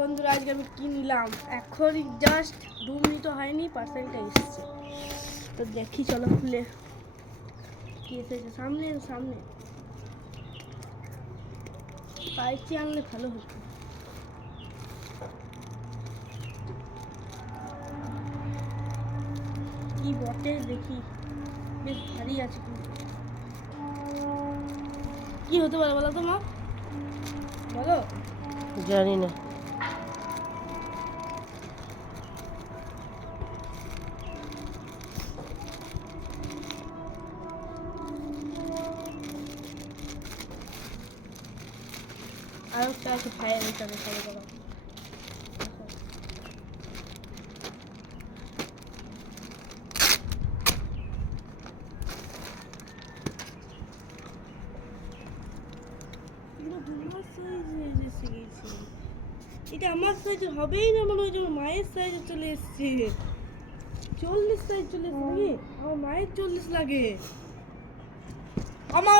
বন্ধুরা আজকে আমি কি নিলাম, এখনই জাস্ট 2 মিনিট হয়নি পার্সেলটা এসেছে। তো দেখি, চলো খুলে কি এসেছে। সামনে সামনে পাইছি, আনলে ভালো হতো। কি বটে দেখি, বেশ ভারী আছে। কিন্তু কি হতে পারে বলো তো মা, বলো। জানি না। আর একটা আছে ফায়ার এখানে সবাই বলো। এটা আমার সাইজে হবেই না, মনে হয় যেমন মায়ের সাইজে চলে এসছে। 40 সাইজ চলে এসছে নাকি? আমার মায়ের 40 লাগে। আমার